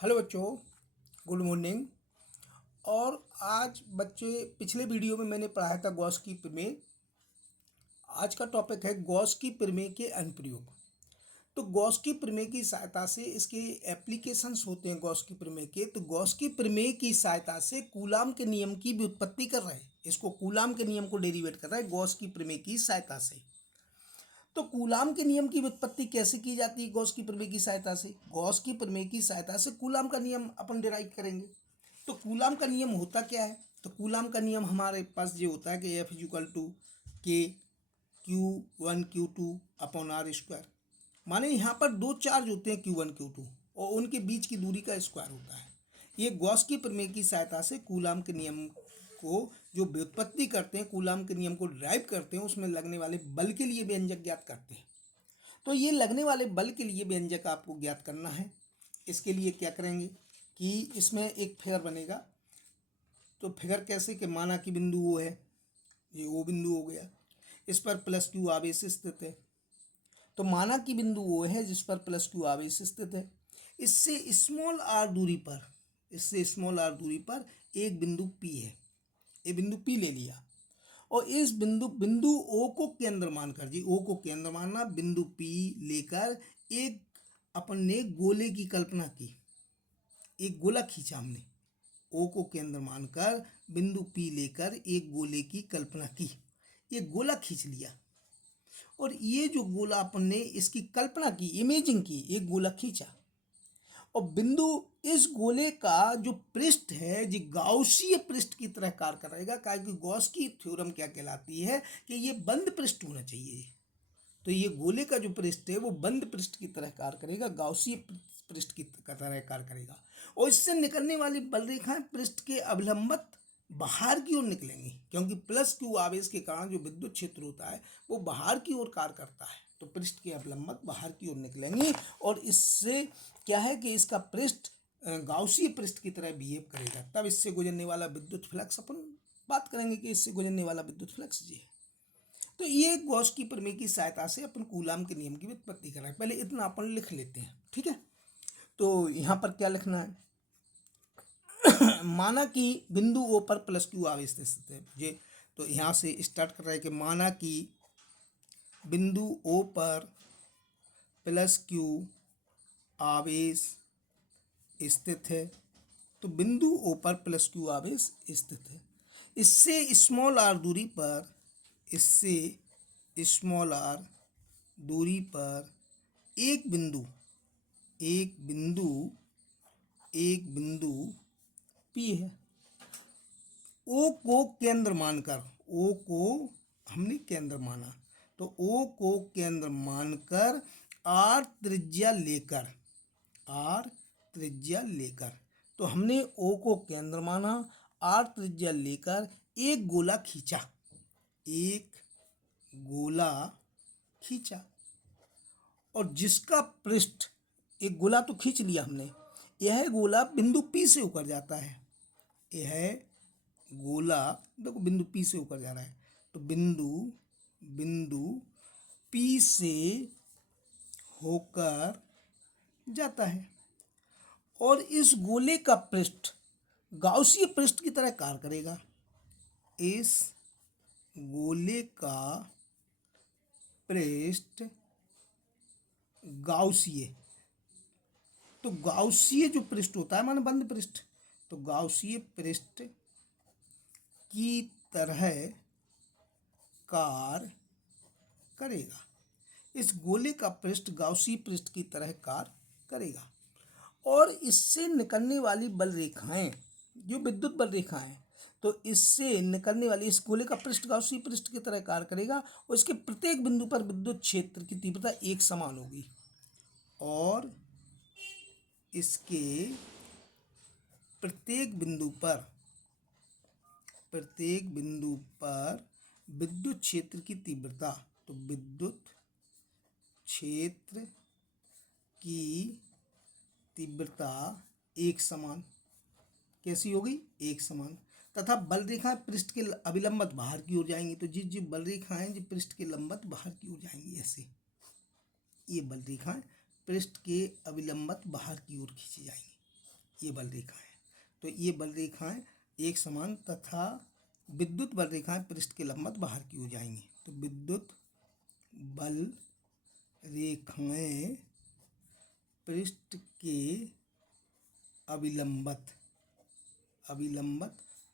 Hello बच्चों, good morning. और आज बच्चे पिछले वीडियो में मैंने पढ़ाया था गॉस की प्रमेय। आज का टॉपिक है गॉस की प्रमेय के अनुप्रयोग। तो गॉस की प्रमेय की सहायता से इसके एप्लीकेशंस होते हैं गॉस की प्रमेय के। तो गॉस की प्रमेय की सहायता से कूलाम के नियम की व्युत्पत्ति कर रहे हैं, इसको कूलाम के नियम को डेरिवेट कर रहा है गॉस की प्रमेय की सहायता से। तो कूलाम के नियम की व्युत्पत्ति कैसे की जाती है गॉस की प्रमेय की सहायता से? गॉस की प्रमेय की सहायता से कूलाम का नियम अपन डिराइव करेंगे। तो कूलाम का नियम होता क्या है? तो कूलाम का नियम हमारे पास ये होता है कि एफ इक्वल टू के Q1 Q2 upon R square. माने यहाँ पर दो चार्ज होते हैं Q1 Q2 और उनके बीच की दूरी का स्क्वायर होता है। ये गॉस की प्रमेय की सहायता से कूलाम के नियम को जो व्युत्पत्ति करते हैं, कूलाम के नियम को ड्राइव करते हैं, उसमें लगने वाले बल के लिए व्यंजक ज्ञात करते हैं। तो ये लगने वाले बल के लिए व्यंजक आपको ज्ञात करना है। इसके लिए क्या करेंगे कि इसमें एक फिगर बनेगा। तो फिगर कैसे कि माना कि बिंदु ओ है, ये ओ बिंदु हो गया, इस पर प्लस क्यू आवेश स्थित है। तो माना कि बिंदु ओ है जिस पर प्लस क्यू आवेश स्थित है। इससे स्मॉल आर दूरी पर, इससे स्मॉल आर दूरी पर एक बिंदु पी है। ये बिंदु पी ले लिया और इस बिंदु बिंदु ओ को केंद्र मानकर, जी ओ को केंद्र मानना, बिंदु पी लेकर एक अपन ने गोले की कल्पना की, एक गोला खींचा हमने। ओ को केंद्र मानकर बिंदु पी लेकर एक गोले की कल्पना की, ये गोला खींच लिया। और ये जो गोला अपन ने इसकी कल्पना की, इमेजिंग की, एक गोला खींचा और बिंदु इस गोले का जो पृष्ठ है जी गाउसीय पृष्ठ की तरह कार्य करेगा। क्योंकि गॉस की थ्योरम क्या कहलाती है कि ये बंद पृष्ठ होना चाहिए। तो ये गोले का जो पृष्ठ है वो बंद पृष्ठ की तरह कार्य करेगा, गाउसीय पृष्ठ की तरह कार्य करेगा। और इससे निकलने वाली बल रेखाएं पृष्ठ के अभिलंबत बाहर की ओर निकलेंगी, क्योंकि प्लस क्यू आवेश के कारण जो विद्युत क्षेत्र होता है वो बाहर की ओर कार्य करता है। तो पृष्ठ के अभिलंबत बाहर की ओर निकलेंगी और इससे क्या है कि इसका पृष्ठ गाउसीय पृष्ठ की तरह बिहेव करेगा। तब इससे गुजरने वाला विद्युत फ्लक्स, अपन बात करेंगे कि इससे गुजरने वाला विद्युत फ्लक्स जी है। तो ये गॉस की प्रमेय की सहायता से अपन कूलाम के नियम की व्युत्पत्ति कर रहे हैं। पहले इतना अपन लिख लेते हैं, ठीक है। तो यहाँ पर क्या लिखना है? माना कि बिंदु ओ पर प्लस क्यू आवेश स्थित है ये। तो यहाँ से स्टार्ट कर रहे हैं कि माना कि बिंदु ओ पर प्लस क्यू आवेश स्थित है। तो बिंदु ओ पर प्लस क्यू आवेश स्थित है। इससे स्मॉल आर दूरी पर, इससे स्मॉल आर दूरी पर एक बिंदु, एक बिंदु, एक बिंदु पी है। ओ को केंद्र मानकर, ओ को हमने केंद्र माना, तो ओ को केंद्र मानकर आर त्रिज्या लेकर, आर त्रिज्या लेकर, तो हमने ओ को केंद्र माना, आर त्रिज्या लेकर एक गोला खींचा, एक गोला खींचा। और जिसका पृष्ठ, एक गोला तो खींच लिया हमने, यह गोला बिंदु पी से होकर जाता है। यह गोला देखो बिंदु पी से होकर जा रहा है। तो बिंदु बिंदु पी से होकर जाता है और इस गोले का पृष्ठ गाउसीय पृष्ठ की तरह कार्य करेगा। इस गोले का पृष्ठ गाउसीय, तो गाउसीय जो पृष्ठ होता है माने बंद पृष्ठ, तो गाउसीय पृष्ठ की तरह कार्य करेगा। इस गोले का पृष्ठ गाउसीय पृष्ठ की तरह कार्य करेगा और इससे निकलने वाली बल रेखाएं जो विद्युत बल रेखाएं, तो इससे निकलने वाली, इस गोले का पृष्ठ गाउसीय पृष्ठ की तरह कार्य करेगा और इसके प्रत्येक बिंदु पर विद्युत क्षेत्र की तीव्रता एक समान होगी और इसके प्रत्येक बिंदु पर, प्रत्येक बिंदु पर विद्युत क्षेत्र की तीव्रता, तो विद्युत क्षेत्र की तीव्रता एक समान, कैसी होगी? एक समान। तथा बल रेखाएं पृष्ठ के अभिलंबत बाहर की ओर जाएंगी। तो जिस बल रेखाएं जो पृष्ठ के लंबत बाहर की ओर जाएंगी, ऐसे ये बल रेखाएं पृष्ठ के अभिलंबत बाहर की ओर खींची जाएंगी। ये बल रेखाएं। तो ये बल रेखाएं एक समान तथा विद्युत बल रेखाएं पृष्ठ के लंबवत बाहर की ओर जाएंगी। तो विद्युत बल रेखाएं पृष्ठ के अभिलंबत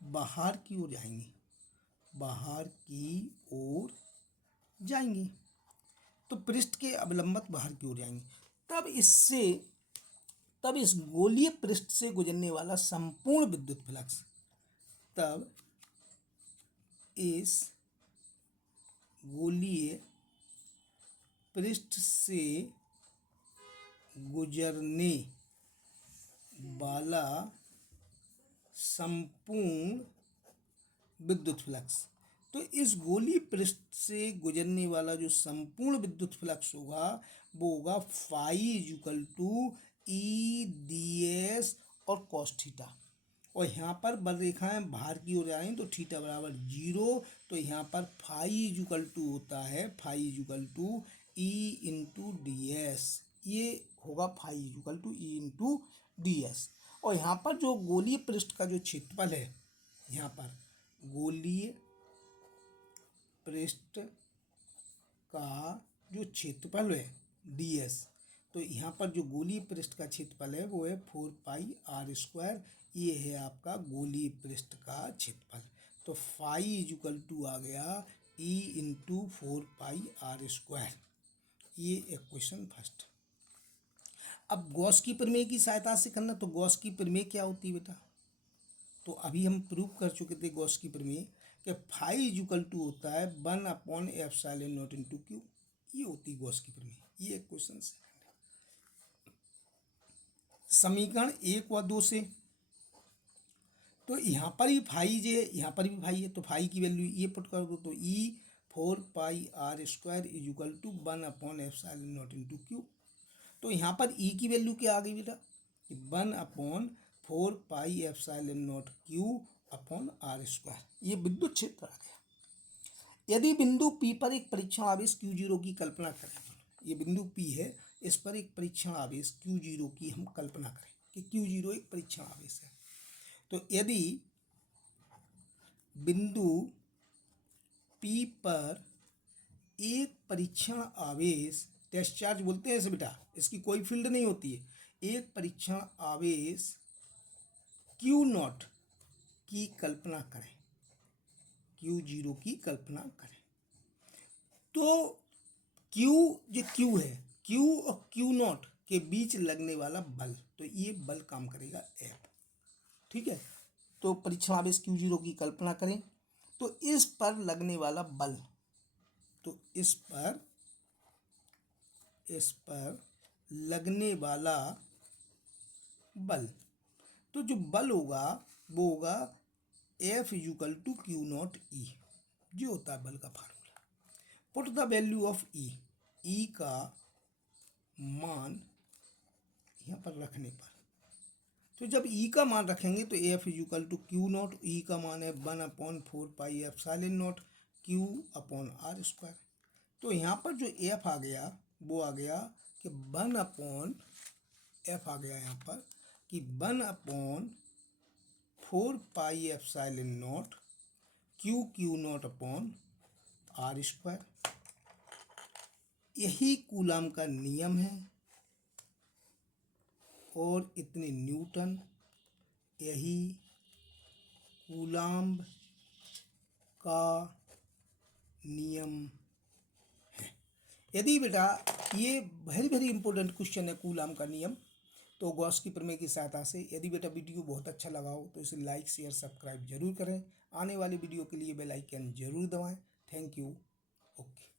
बाहर की ओर जाएंगी, बाहर की ओर जाएंगी। तो पृष्ठ के अभिलंबत बाहर की ओर जाएंगी। तब इस गोलीय पृष्ठ से गुजरने वाला संपूर्ण विद्युत फ्लक्स, तब इस गोलीय पृष्ठ से गुजरने वाला संपूर्ण विद्युत फ्लक्स, तो इस गोलीय पृष्ठ से गुजरने वाला जो संपूर्ण विद्युत फ्लक्स होगा वो होगा phi equal to E D S और कॉस थीटा। और यहाँ पर बल रेखाएं बाहर की ओर आएँ तो थीटा बराबर 0। तो यहाँ पर फाई इक्वल टू होता है phi equal to E into D S, ये होगा phi equal to E into D S. और यहाँ पर जो गोलीय पृष्ठ का जो क्षेत्रफल है, यहाँ पर गोलीय पृष्ठ का जो क्षेत्रफल है डी एस, तो यहाँ पर जो गोलीय पृष्ठ का क्षेत्रफल है वो है 4 पाई आर स्क्वायर। ये है आपका गोलीय पृष्ठ का क्षेत्रफल। तो फाई इक्वल टू आ गया E into 4 pi R square. ये इक्वेशन फर्स्ट। अब गॉस की प्रमेय की सहायता से करना। तो गॉस की प्रमेय क्या होती है बेटा? तो अभी हम प्रूव कर चुके थे गॉस की प्रमेय कि फाई इक्वल टू होता है 1/एप्सिलॉन नॉट इंटू क्यू। ये होती है गॉस की प्रमेय। ये क्वेश्चन है समीकरण 1 व 2 से। तो यहाँ पर ही फाई जो है, यहाँ पर भी फाई है, तो फाई की वैल्यू ये पुट कर दो। तो E 4 pi R square is equal to 1/एप्सिलॉन नॉट इंटू क्यू। तो यहाँ पर ई की वैल्यू क्या आ गई बेटा? 1/4 pi epsilon naught Q upon R square. ये विद्युत क्षेत्र आ गया। यदि बिंदु P पर एक परीक्षण आवेश Q0 की कल्पना करें, ये बिंदु P है, इस पर एक परीक्षण आवेश Q0 की हम कल्पना करें कि Q0 एक परीक्षण आवेश है। तो यदि बिंदु P पर एक परीक्षण आवेश, टेस्ट चार्ज बोलते हैं इसे बेटा, इसकी कोई फील्ड नहीं होती है, एक परीक्षण आवेश Q0 की कल्पना करें, Q0 की कल्पना करें, तो Q जो Q है, Q और Q0 के बीच लगने वाला बल, तो ये बल काम करेगा F। ठीक है। तो परीक्षण आवेश Q0 की कल्पना करें। तो इस पर लगने वाला बल, तो इस पर लगने वाला बल, तो जो बल होगा वो होगा F equal to Q0 E, जो होता है बल का formula. Put the value of E का मान यहाँ पर रखने पर, तो जब E का मान रखेंगे तो F equal to Q0, E का मान है 1/4 pi epsilon naught Q upon R square. तो यहाँ पर जो F आ गया वो आ गया कि 1/F आ गया यहाँ पर कि 1/4 pi epsilon naught Q0 upon R square. यही कूलाम का नियम है और इतने न्यूटन, यही कूलाम का नियम है। यदि बेटा ये वेरी इंपॉर्टेंट क्वेश्चन है कूलाम का नियम, तो गॉस की प्रमेय की सहायता से। यदि बेटा वीडियो बहुत अच्छा लगा हो तो इसे लाइक शेयर सब्सक्राइब जरूर करें। आने वाली वीडियो के लिए बेल आइकन जरूर दबाएं। Thank you. ओके।